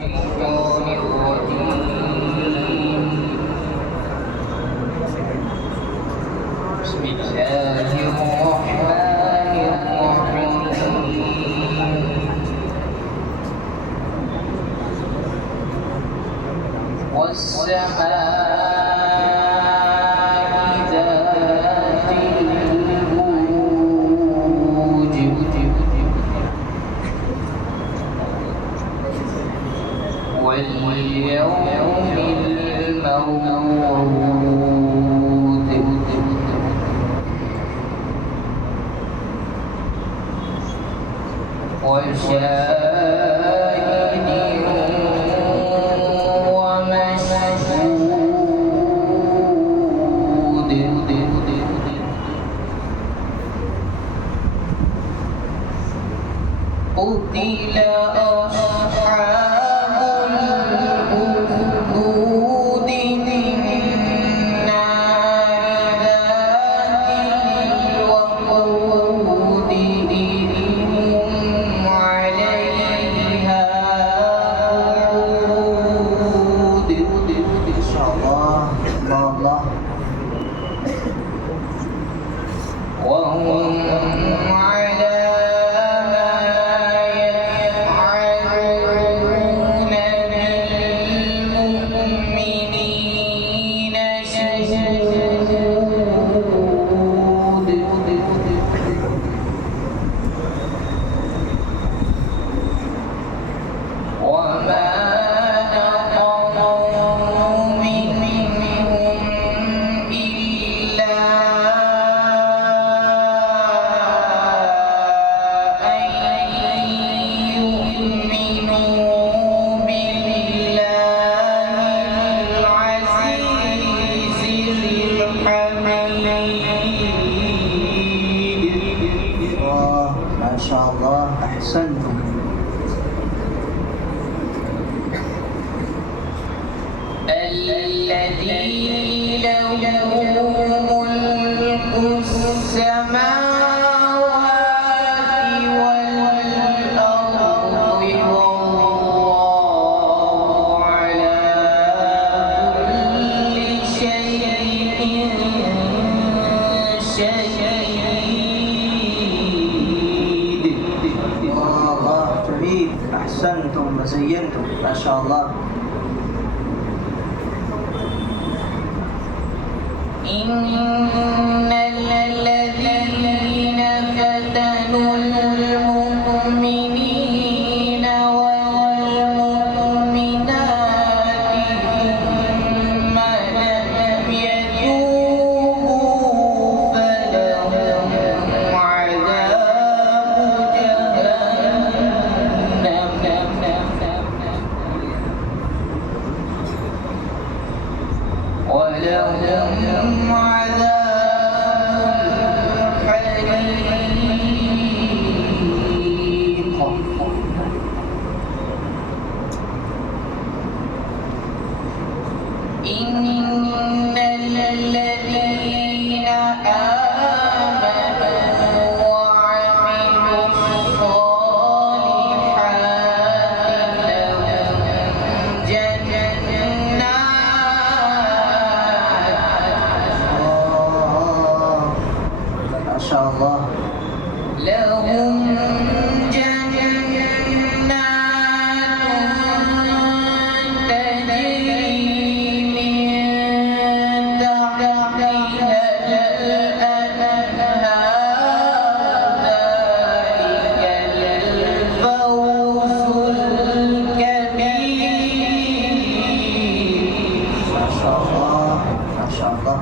الشيطان الرجيم. بسم الله الرحمن الرحيم. والسماء ذات البروج واليوم الموعود وشاهد ومشهود قتل أصحاب الأخدود النار ذات الوقود إذ هم عليها قعود. إن شاء الله الله وهم على ما يفعلون بالمؤمنين شهود. وما نقموا منهم إلا أن يؤمنوا بالله العزيز الحميد. ما شاء الله أحسنتم. الذي له ملك السماوات والأرض والله على كل شيء شهيد. الله جميل، أحسنتم وزينتم ما شاء الله. إن الذين فتنوا المؤمنين والمؤمنات ثم لم يتوبوا فلهم عذاب جهنم ولهم عذاب حريق. إن الذين آمنوا وعملوا الصالحات لهم ما شاء الله لهم جنات تجري من تحتها الأنهار ذلك الفوز الكبير. ما شاء الله ما شاء الله.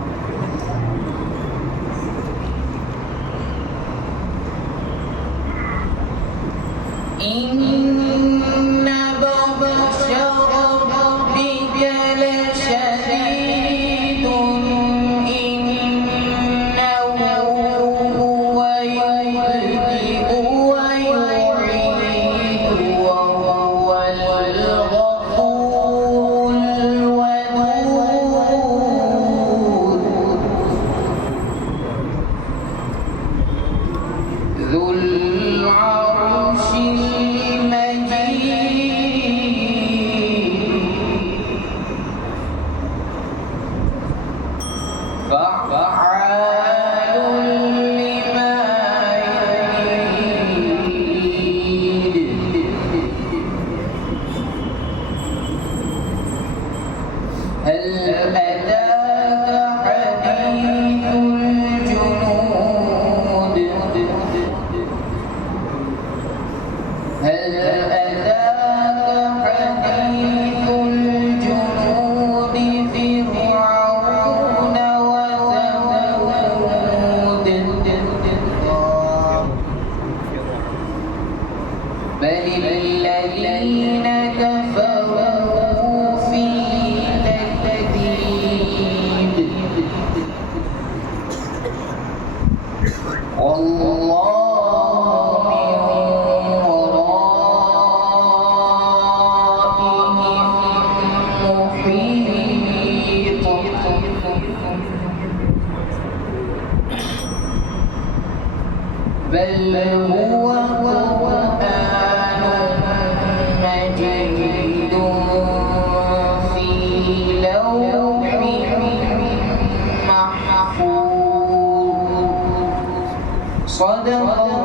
إن بطش ربك لشديد إنه هو يبدئ ويعيد وهو الغفور الودود ذو العرش المجيد. هل أتاك حديث الجنود هل أتاك حديث الجنود فرعون وثمود بل الذين كفروا في تكذيب والله من ورائهم محيط بل هو قرآن مجيد في لوح محفوظ صدق